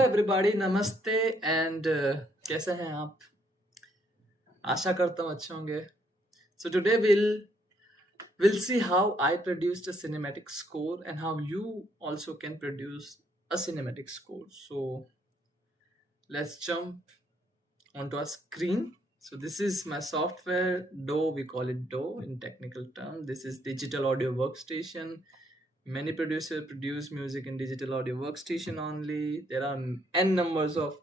Everybody नमस्ते and कैसे हैं आप? आशा करता हूँ अच्छे होंगे. So today we'll see how I produced a cinematic score and how you also can produce a cinematic score. So let's jump onto our screen. So this is my software DAW. We call it DAW in technical term. This is digital audio workstation. Many producers produce music in digital audio workstation only. There are n numbers of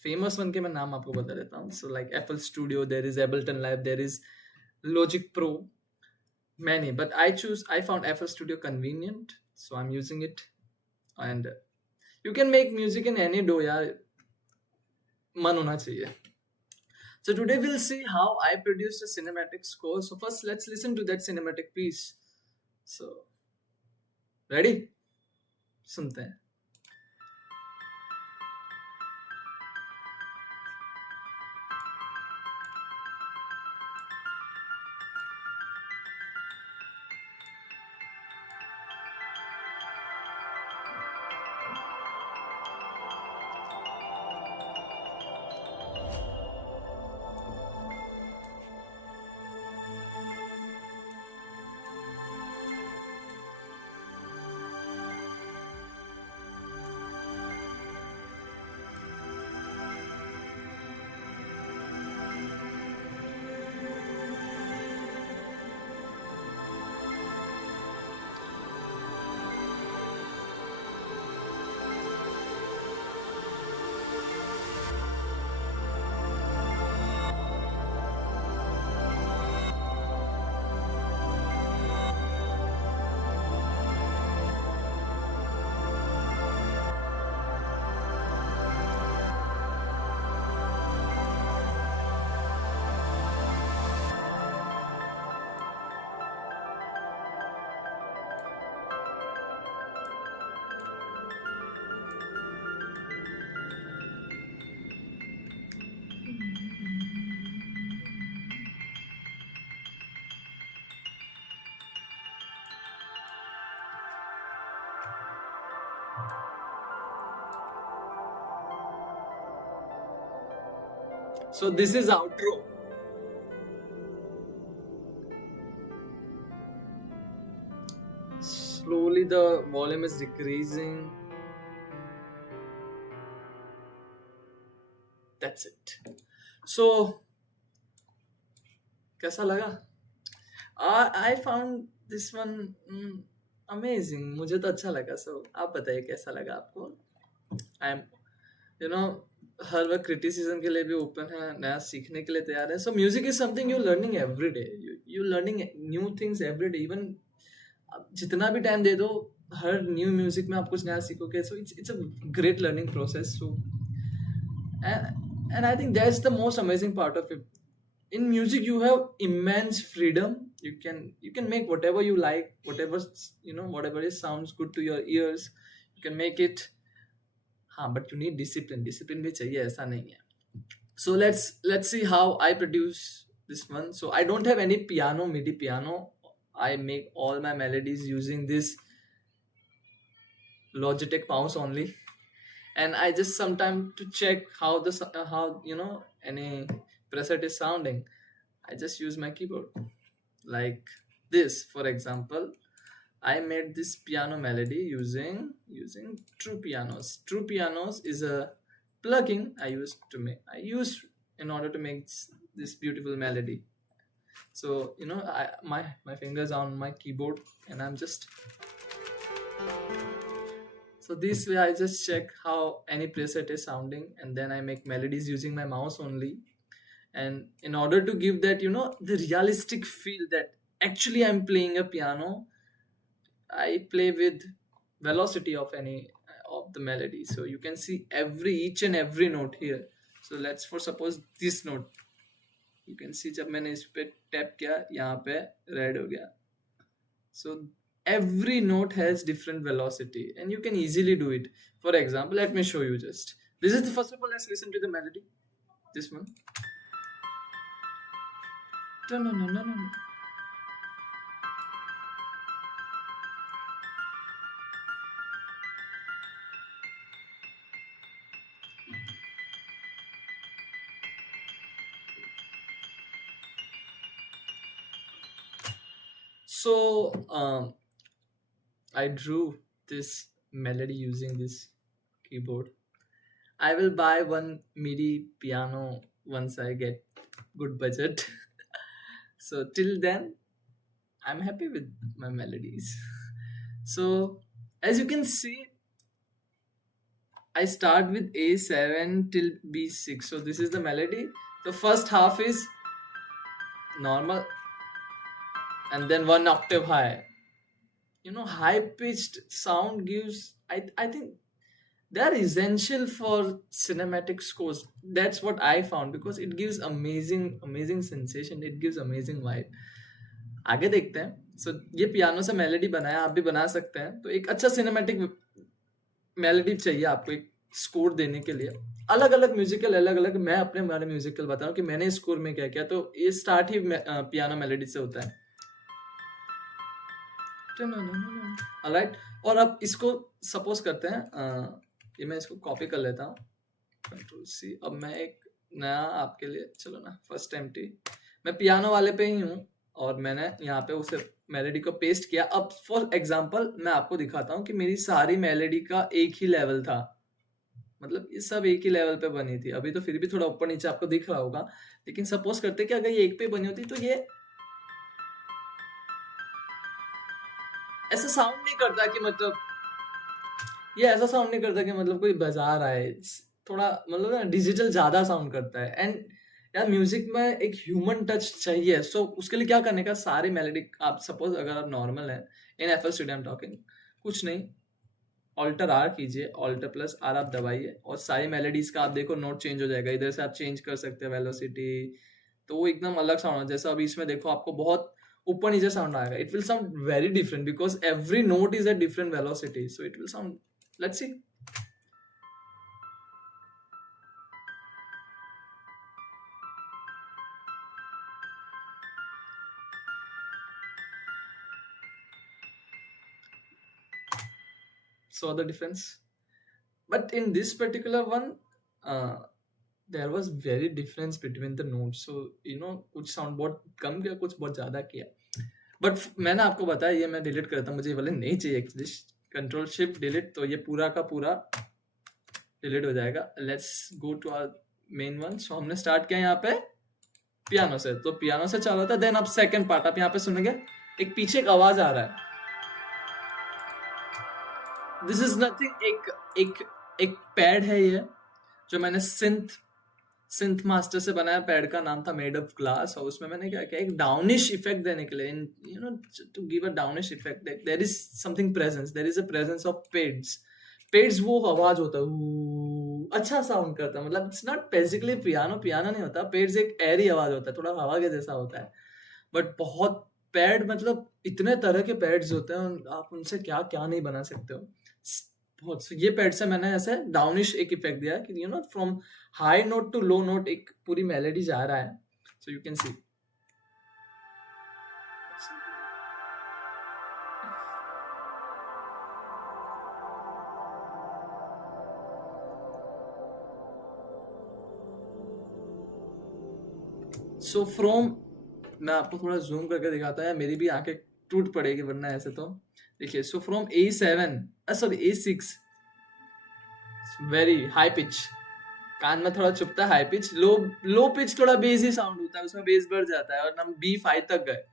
famous one के मैं नाम आपको बता देता हूँ. So like FL Studio, there is Ableton Live, there is Logic Pro, many. But I found FL Studio convenient, so I'm using it. And you can make music in any DAW यार, मन होना चाहिए. So today we'll see how I produced a cinematic score. So first let's listen to that cinematic piece. So ready? सुनते हैं. So this is outro. Slowly the volume is decreasing. That's it. So कैसा लगा? I found this one amazing. मुझे तो अच्छा लगा. So आप बताइए कैसा लगा आपको? I am, you know, हर वक्त क्रिटिसिज्म के लिए भी ओपन है, नया सीखने के लिए तैयार है. So music is something you're learning every day. You're learning new things every day. Even आप जितना भी टाइम दे दो, हर न्यू म्यूजिक में आप कुछ नया सीखोगे. So it's a great learning process. So and I think that's the most amazing part of it. In music you have immense freedom. You can make whatever you like, whatever whatever it sounds good to your ears, you can make it. हाँ, but you need discipline भी चाहिए, ऐसा नहीं है. So let's see how I produce this one. So I don't have any MIDI piano. I make all my melodies using this Logitech mouse only, and I just sometimes to check how any preset is sounding, I just use my keyboard like this. For example, I made this piano melody using True Pianos. True Pianos is a plugin I use in order to make this beautiful melody. So my fingers are on my keyboard and I'm just, so this way I just check how any preset is sounding, and then I make melodies using my mouse only. And in order to give that the realistic feel that actually I'm playing a piano, I play with velocity of any of the melody. So you can see each and every note here. So let's for suppose this note, you can see जब मैंने इस पे tap किया, यहाँ पे red हो गया. So every note has different velocity and you can easily do it. For example, let me show you just. This is the first of all, let's listen to the melody. This one. No. So I drew this melody using this keyboard. I will buy one MIDI piano once I get good budget. So till then, I'm happy with my melodies. So as you can see, I start with A7 till B6. So this is the melody. The first half is normal and then one octave high. You know, high pitched sound gives, I think they're essential for cinematic scores. That's what I found because it gives amazing sensation. It gives amazing vibe. आगे देखते हैं. सो ये piano से melody बनाया, आप भी बना सकते हैं. तो एक अच्छा सिनेमैटिक मेलोडी चाहिए आपको एक स्कोर देने के लिए. अलग अलग म्यूजिकल अलग अलग, मैं अपने बारे में म्यूजिकल बताऊं कि मैंने स्कोर में क्या किया. तो ये स्टार्ट ही पियानो मेलोडी से होता है. राइट. और अब इसको सपोज करते हैं, ये मैं इसको कॉपी कर लेता हूँ, कंट्रोल सी. अब मैं एक नया आपके लिए, चलो ना, फर्स्ट एम्प्टी. मैं पियानो वाले पे ही हूँ और मैंने यहाँ पे उसे मेलोडी को पेस्ट किया. अब फॉर एग्जांपल मैं आपको दिखाता हूँ कि मेरी सारी मेलोडी का एक ही लेवल था. मतलब ये सब एक ही लेवल पे बनी थी. अभी तो फिर भी थोड़ा ऊपर नीचे आपको दिख रहा होगा, लेकिन सपोज करते कि अगर ये एक पे बनी होती तो ये ऐसा साउंड नहीं करता कि मतलब, ये ऐसा साउंड नहीं करता कि मतलब कोई बजा रहा है. थोड़ा मतलब ना डिजिटल ज्यादा साउंड करता है. एंड यार म्यूजिक में एक ह्यूमन टच चाहिए. सो उसके लिए क्या करने का, सारी मेलोडी आप सपोज अगर आप नॉर्मल है इन FL Studio I'm टॉकिंग, कुछ नहीं, ऑल्टर आर कीजिए, ऑल्टर प्लस आर आप दबाइए और सारी मेलोडीज का आप देखो नोट चेंज हो जाएगा. इधर से आप चेंज कर सकते हैं वेलोसिटी, तो वो एकदम अलग साउंड है. जैसा अभी इसमें देखो आपको बहुत ऊपर नीचे साउंड आएगा. It will sound very different because every note is a different velocity. So it will sound, let's see. Saw the difference. But in this particular one, there was very difference between the notes. So you know, कुछ sound बहुत कम किया, कुछ बहुत ज्यादा किया. But मैंने आपको बताया, ये मैं डिलीट करता हूँ, मुझे ये वाले नहीं चाहिए. कंट्रोल शिफ्ट डिलीट, तो ये पूरा का पूरा डिलीट हो जाएगा. Let's go to our main one. So हमने स्टार्ट किया यहाँ पे पियानो से, तो पियानो से चालू होता है. देन अब सेकंड पार्ट आप यहाँ पे सुनेंगे, एक पीछे एक आवाज आ रहा है. दिस इज नथिंग, एक पैड है ये जो मैंने सिंथ मास्टर से बनाया. पैड का नाम था मेड ऑफ ग्लास. और उसमें मैंने क्या किया, एक डाउनिश इफेक्ट देने के लिए, you know, to give a downish effect, there is something presence, there is a presence of pads. वो आवाज होता है, अच्छा साउंड करता है. मतलब इट्स नॉट बेसिकली पियानो नहीं होता. पेड्स एक एरी आवाज होता है, थोड़ा हवा के जैसा होता है. बट बहुत पैड, मतलब इतने तरह के पैड्स होते हैं, आप उनसे क्या क्या नहीं बना सकते हो. बहुत. ये पैड से मैंने ऐसे डाउनिश एक इफेक्ट दिया कि you know, from high note to low note एक पूरी मेलोडी जा रहा है. So you can see. So from, मैं आपको थोड़ा जूम करके दिखाता है, मेरी भी आंखें टूट पड़ेगी वरना ऐसे तो. देखिए, so from A7, sorry A6, very high pitch, कान में थोड़ा चुभता है. हाई पिच, लो पिच थोड़ा बेसी साउंड होता है, उसमें बेस बढ़ जाता है. और हम B5 तक गए.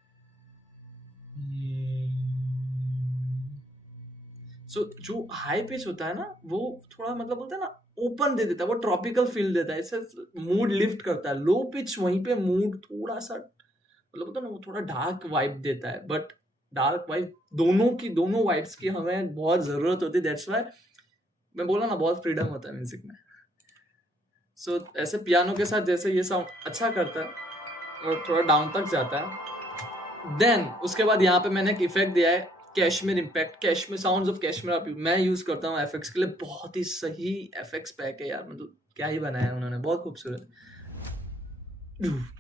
सो जो हाई पिच होता है ना, वो थोड़ा मतलब बोलते हैं ना, ओपन दे देता है, वो ट्रॉपिकल फील देता है, इससे मूड लिफ्ट करता है. लो पिच वहीं पे मूड थोड़ा सा मतलब होता है ना, वो थोड़ा डार्क वाइब देता है. बट डार्क वाइब, दोनों वाइब्स की हमें बहुत जरूरत होती है. दैट्स व्हाई मैं बोला ना, बहुत फ्रीडम होता है म्यूजिक में. सो ऐसे पियानो के साथ जैसे ये साउंड अच्छा करता है और थोड़ा डाउन तक जाता है. देन उसके बाद यहाँ पे मैंने एक इफेक्ट दिया है, कैशमीर इम्पैक्ट. कैशमीर, साउंड्स ऑफ कैशमीर आप मैं यूज करता हूँ एफएक्स के लिए. बहुत ही सही एफएक्स पैक है यार, मतलब क्या ही बनाया है उन्होंने, बहुत खूबसूरत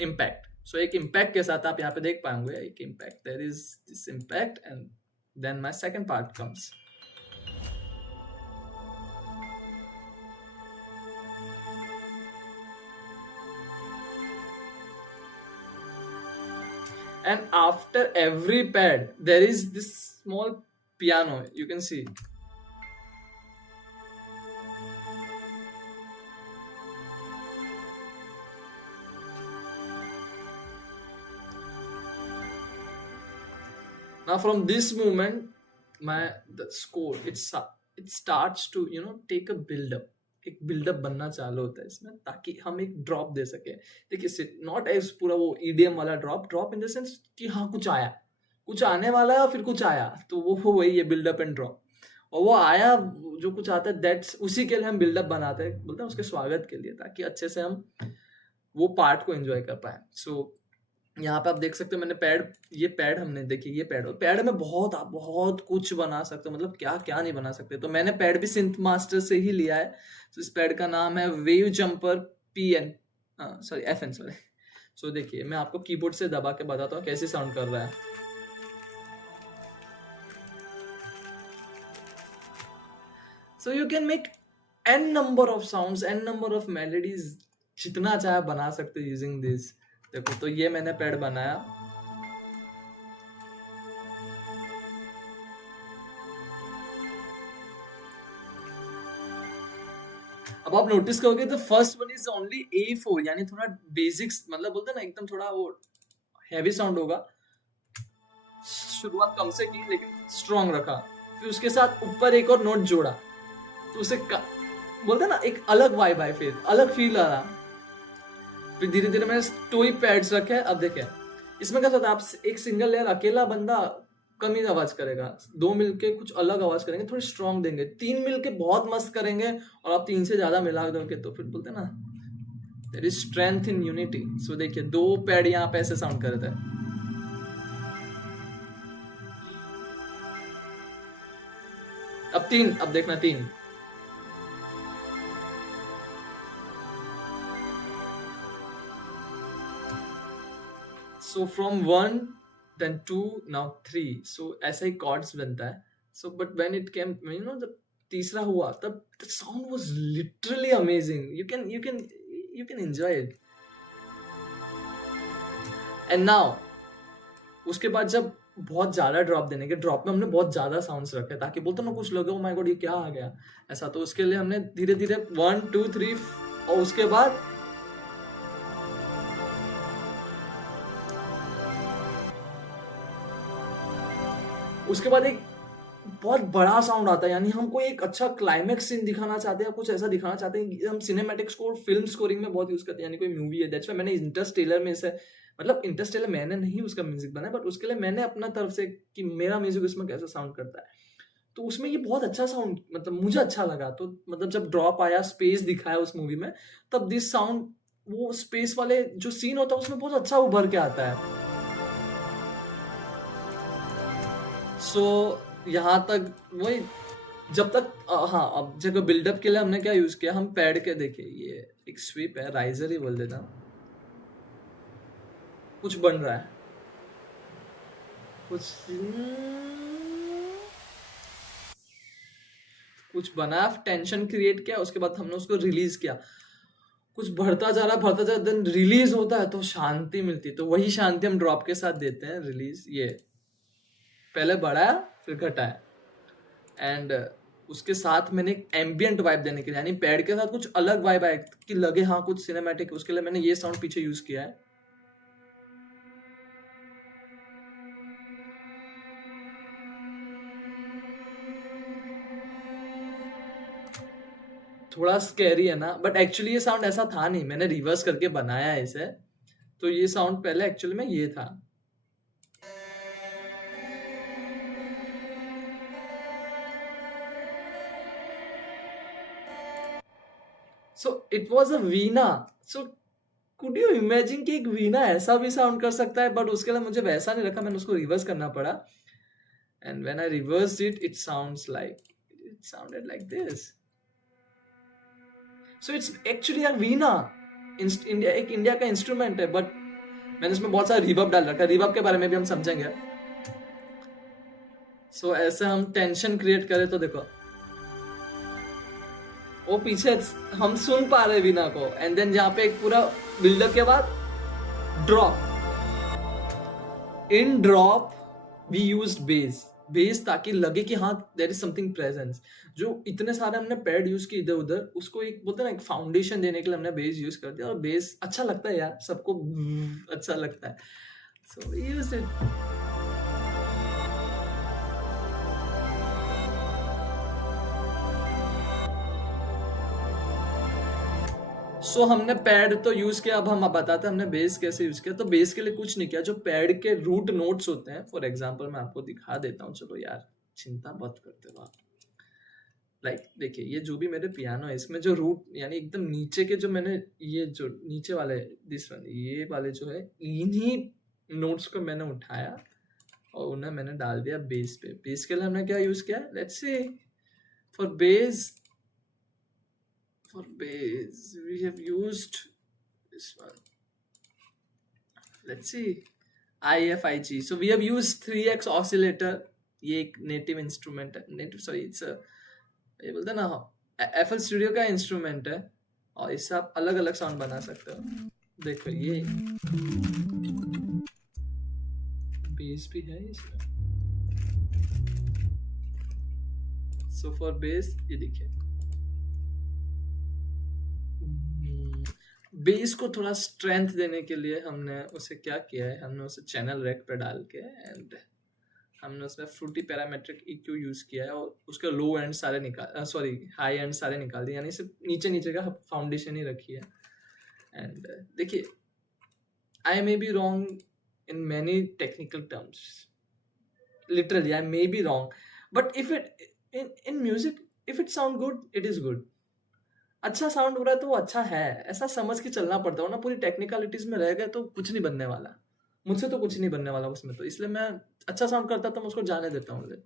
इम्पैक्ट. सो एक इम्पैक्ट के साथ आप यहाँ पे देख पाएंगे, एक impact, there is this impact. And then my second part comes. and after every pad there is this small piano, you can see. Now from this moment the score it starts to take a build up, एक buildup बनना चालू होता है इसमें, ताकि हम एक drop दे सके. देखिए नॉट एज पूरा वो ईडीएम वाला ड्रॉप इन द सेंस कि हाँ कुछ आया, कुछ आने वाला है और फिर कुछ आया, तो वो वही है बिल्डअप एंड ड्रॉप. और वो आया जो कुछ आता है दैट्स उसी के लिए हम बिल्डअप बनाते हैं, बोलते हैं उसके स्वागत के लिए, ताकि अच्छे से हम वो पार्ट को एंजॉय कर पाए. सो यहाँ पे आप देख सकते हो मैंने ये पैड हमने देखिए, ये पैड में बहुत आप बहुत कुछ बना सकते हो, मतलब क्या क्या नहीं बना सकते. तो मैंने पैड भी सिंथ मास्टर से ही लिया है. तो इस पैड का नाम है wave jumper PN sorry FN sorry. So देखिए मैं आपको कीबोर्ड से दबा के बताता हूँ कैसे साउंड कर रहा है. So you can make n number of sounds, n number of melodies, जितना चाहे बना सकते हो यूजिंग दिस. देखो तो ये मैंने पैड बनाया. अब आप नोटिस करोगे तो first one is only A4, यानी थोड़ा बेसिक्स, मतलब बोलते हैं ना एकदम थोड़ा वो हैवी साउंड होगा. शुरुआत कम से की लेकिन स्ट्रॉन्ग रखा. फिर उसके साथ ऊपर एक और नोट जोड़ा, तो उसे बोलते हैं ना एक अलग वाइब आए, फिर अलग फील आ रहा. फिर धीरे धीरे मैंने टोई पैड्स रखे. अब देखें इसमें क्या होता है, आप एक सिंगल लेयर अकेला बंदा कम ही आवाज करेगा, 2 मिलके कुछ अलग आवाज करेंगे, थोड़ी स्ट्रॉन्ग देंगे, 3 मिलके बहुत मस्त करेंगे, और आप 3 से ज्यादा मिला दोगे तो फिर बोलते हैं ना there is strength in unity. So देखिए 2 पैड यहाँ पे ऐसे साउंड कर रहे थे. अब 3, अब देखना 3. So from 1 then 2 now 3, so ऐसा ही chords बनता है. So but when it came, जब तीसरा हुआ तब the sound was literally amazing. You can enjoy it. And now उसके बाद जब बहुत ज्यादा ड्रॉप देने के, ड्रॉप में हमने बहुत ज्यादा साउंड्स रखे ताकि बोलते ना कुछ लोग, ओ माय गॉड ये क्या आ गया ऐसा. तो उसके लिए हमने धीरे धीरे 1 2 3 और उसके बाद एक बहुत बड़ा साउंड आता है, यानी हम कोई एक अच्छा क्लाइमेक्स सीन दिखाना चाहते हैं, कुछ ऐसा दिखाना चाहते हैं. हम सिनेमैटिक स्कोर फिल्म स्कोरिंग में बहुत यूज करते हैं, यानी कोई मूवी है, दैट्स व्हाई मैंने इंटरस्टेलर में से, मतलब इंटरस्टेलर मैंने नहीं उसका म्यूजिक बनाया, बट उसके लिए मैंने अपना तरफ से कि मेरा म्यूजिक उसमें कैसा साउंड करता है, तो उसमें ये बहुत अच्छा साउंड, मतलब मुझे अच्छा लगा. तो मतलब जब ड्रॉप आया, स्पेस दिखाया उस मूवी में, तब दिस साउंड वो स्पेस वाले जो सीन होता है उसमें बहुत अच्छा उभर के आता है. सो यहाँ तक वही, जब तक हाँ. अब जगह बिल्डअप के लिए हमने क्या यूज किया, हम पैड के देखिए, ये एक स्वीप है, राइजर ही बोल देता हूँ. कुछ बन रहा है, कुछ बना, टेंशन क्रिएट किया, उसके बाद हमने उसको रिलीज किया, कुछ बढ़ता जा रहा देन रिलीज होता है तो शांति मिलती है. तो वही शांति हम ड्रॉप के साथ देते हैं. रिलीज ये पहले बढ़ाया फिर घटाया, एंड उसके साथ मैंने एक एम्बियंट वाइब देने के लिए, यानी पैड के साथ कुछ अलग वाइब आए कि लगे हाँ कुछ सिनेमैटिक, उसके लिए मैंने ये साउंड पीछे यूज किया है. थोड़ा स्कैरी है ना, बट एक्चुअली ये साउंड ऐसा था नहीं, मैंने रिवर्स करके बनाया है इसे. तो ये साउंड पहले एक्चुअली में ये था. So it was a Veena. So could you imagine कि एक वीणा ऐसा भी साउंड कर सकता है, बट उसके लिए मुझे वैसा नहीं रखा, मैंने उसको रिवर्स करना पड़ा. And when I reversed it, it sounded like this. So it's actually a वीणा. एक इंडिया का इंस्ट्रूमेंट है, बट मैंने इसमें बहुत सारा रिवर्ब डाल रखा है. रिवर्ब के बारे में भी हम समझेंगे. So ऐसे हम टेंशन क्रिएट करें तो देखो वो पीछे हम सुन पा रहे वीणा को, एंड देन जहाँ पे एक पूरा बिल्डअप के बाद drop, in drop we used bass, bass ताकि लगे कि हाँ देयर इज समथिंग प्रेजेंस। जो इतने सारे हमने पैड यूज किए इधर उधर, उसको एक बोलते हैं ना एक फाउंडेशन देने के लिए हमने बेस यूज कर दिया, और बेस अच्छा लगता है यार, सबको अच्छा लगता है, सो वी यूज्ड इट। सो हमने पैड तो यूज किया, अब हम बताते हैं हमने बेस कैसे यूज किया। तो बेस के लिए कुछ नहीं किया, जो पैड के रूट नोट्स होते हैं, फॉर एग्जांपल मैं आपको दिखा देता हूँ, चलो यार चिंता मत करते हो आप। लाइक देखिए, ये जो भी मेरे पियानो है, इसमें जो रूट यानी एकदम नीचे के जो मैंने ये जो नीचे वाले दिस वन ये वाले जो है, इन्हीं नोट्स को मैंने उठाया और उन्हें मैंने डाल दिया बेस पे। बेस के लिए हमने क्या यूज किया, let's see for base, we have used this one, let's see, IFIG. So we have used 3x oscillator, ये एक नेटिव इंस्ट्रूमेंट है, नेटिव सॉरी इट्स ये बोलते हैं ना FL स्टूडियो का इंस्ट्रूमेंट है, और इससे आप अलग अलग साउंड बना सकते हो। देखो ये बेस भी है इसमें, सो फॉर बेस ये देखिए, बेस को थोड़ा स्ट्रेंथ देने के लिए हमने उसे क्या किया है, हमने उसे चैनल रैक पे डाल के एंड हमने उसमें फ्रूटी पैरामेट्रिक EQ यूज किया है, और उसके लो एंड सारे निकाल सॉरी हाई एंड सारे निकाल दिए, यानी सिर्फ नीचे नीचे का फाउंडेशन ही रखी है। एंड देखिए, I may be wrong in many technical terms, literally I may be wrong, but if it in music if it sound good it is good. अच्छा साउंड हो रहा है तो वो अच्छा है, ऐसा समझ के चलना पड़ता है ना, पूरी टेक्निकलिटीज में रह गए तो कुछ नहीं बनने वाला, मुझसे तो कुछ नहीं बनने वाला उसमें, तो इसलिए मैं अच्छा साउंड करता तो मैं उसको जाने देता हूँ।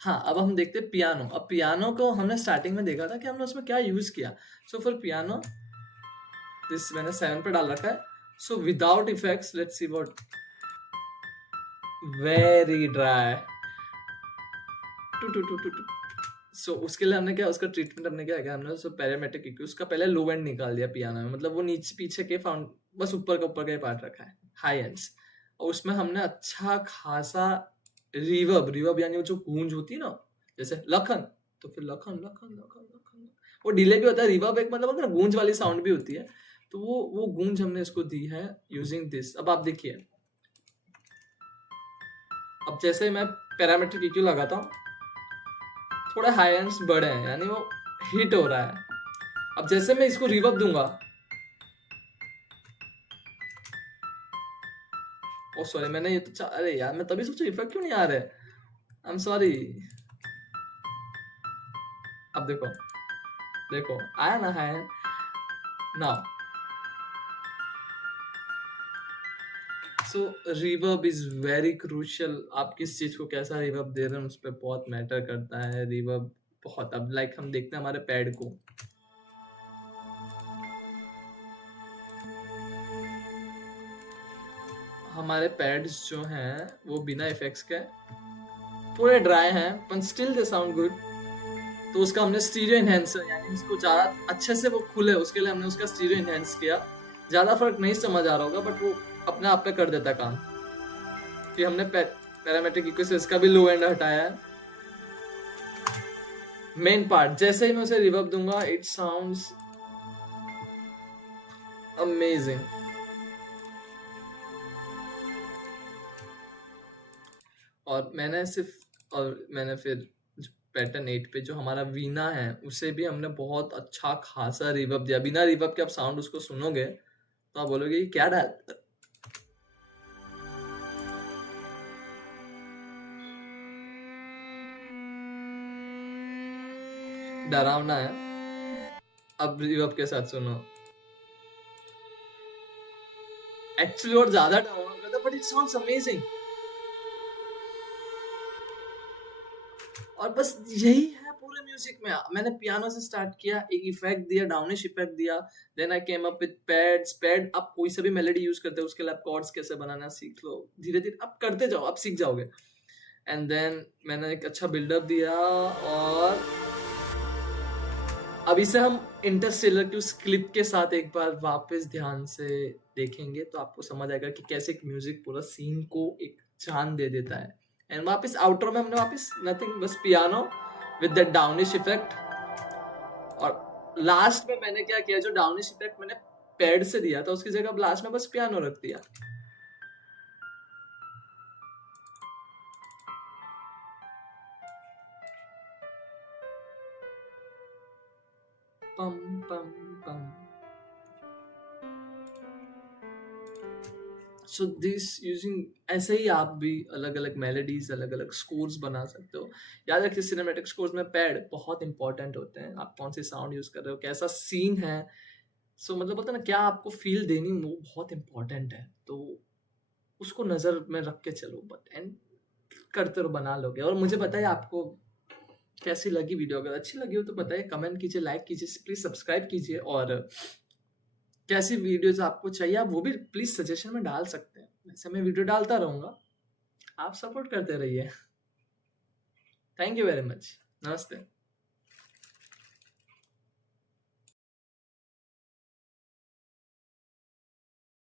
हाँ, अब हम देखते हैं पियानो। अब पियानो को हमने स्टार्टिंग में देखा था कि हमने उसमें क्या यूज किया। सो फॉर पियानो दिस मैंने 7 पे डाल रखा है। So without effects let's see what, very dry टू टू टू टू टू। सो उसके लिए हमने क्या, उसका ट्रीटमेंट हमने क्या किया, हमने उसको पैरामेट्रिक EQ उसका पहले लो एंड निकाल दिया पियानो में, मतलब वो नीचे पीछे के फाउंड बस ऊपर का ही पार्ट रखा है, हाई एंड्स, और उसमें हमने अच्छा खासा रिवर्ब यानी वो जो गूंज होती है ना, जैसे लखन, तो फिर लखन लखन लखन लखन, वो डिले भी होता है, रिवर्ब एक मतलब ना गूंज वाली साउंड भी होती है, तो वो गूंज हमने इसको दी है यूजिंग दिस। अब आप देखिए, अब जैसे मैं पैरामेट्रिक EQ लगाता हूँ, थोड़े हाई एंड्स बड़े हैं, यानी वो हिट हो रहा है। अब जैसे मैं इसको रिवर्ब दूंगा, ओ सॉरी मैंने ये तो अरे यार मैं तभी सोचा इफेक्ट क्यों नहीं आ रहे, आई एम सॉरी। अब देखो देखो आया ना high and, now so reverb is very crucial. आप किस चीज को कैसा रिवर्ब दे रहे हैं उस पर बहुत मैटर करता है रिवर्ब बहुत। अब लाइक हम देखते हैं हमारे पैड को, हमारे पैड्स जो हैं वो बिना इफेक्ट्स के थोड़े ड्राई हैं, पर स्टिल दे साउंड गुड। तो उसका हमने स्टीरियो एनहेंसर, यानी उसको ज्यादा अच्छे से वो खुले, उसके लिए हमने उसका स्टीरियो एनहेंस किया। ज्यादा फर्क नहीं समझ आ रहा होगा, बट वो अपने आप पे कर देता काम। फिर हमने पैरामेट्रिक EQ से इसका भी लो एंड हटाया है। मेन पार्ट जैसे ही मैं उसे रिवर्ब दूंगा, इट साउंड्स अमेजिंग। और मैंने फिर पैटर्न 8 पे जो हमारा वीणा है उसे भी हमने बहुत अच्छा खासा रिवर्ब दिया। बिना रिवर्ब के आप साउंड उसको सुनोगे तो आप बोलोगे ये क्या डाल, डरावना है। अब रिवर्ब के साथ सुनो, एक्चुअली और ज्यादा डरावना करता, बट इट साउंड्स अमेजिंग। और बस यही है पूरे म्यूजिक में। मैंने पियानो से स्टार्ट किया, एक इफेक्ट दिया, डाउनिश इफेक्ट दिया, then I came up with pad. आप कोई सा भी मेलोडी यूज करते हो उसके लिए आप कॉर्ड्स कैसे बनाना सीख लो, धीरे धीरे आप करते जाओ, आप सीख जाओगे। एंड देन मैंने एक अच्छा बिल्डअप दिया, और अभी से हम इंटरस्टेलर की उस क्लिप के साथ एक बार वापस ध्यान से देखेंगे तो आपको समझ आएगा कि कैसे एक म्यूजिक पूरा सीन को एक जान दे देता है। एंड वापस आउटरो में हमने वापस नथिंग बस पियानो विद द डाउनिश इफेक्ट, और लास्ट में मैंने क्या किया, जो डाउनिश इफेक्ट मैंने पैड से दिया था उसकी जगह लास्ट में बस पियानो रख दिया। पम पम पम। सो दिस यूजिंग, ऐसे ही आप भी अलग अलग मेलोडीज, अलग अलग स्कोर्स बना सकते हो। याद रखिए सिनेमैटिक स्कोर्स में पैड बहुत इंपॉर्टेंट होते हैं। आप कौन से साउंड यूज कर रहे हो, कैसा सीन है, सो मतलब बोलते हैं ना, क्या आपको फील देनी, वो बहुत इंपॉर्टेंट है। तो उसको नजर में रख के चलो, बट एंड करते रहो, बना लोगे। और मुझे बताइए आपको कैसी लगी वीडियो। अगर अच्छी लगी हो तो बताइए, कमेंट कीजिए, लाइक कीजिए, प्लीज सब्सक्राइब कीजिए। और कैसी वीडियोज आपको चाहिए आप वो भी प्लीज सजेशन में डाल सकते हैं। वैसे मैं वीडियो डालता रहूंगा, आप सपोर्ट करते रहिए। Thank you very much. नमस्ते।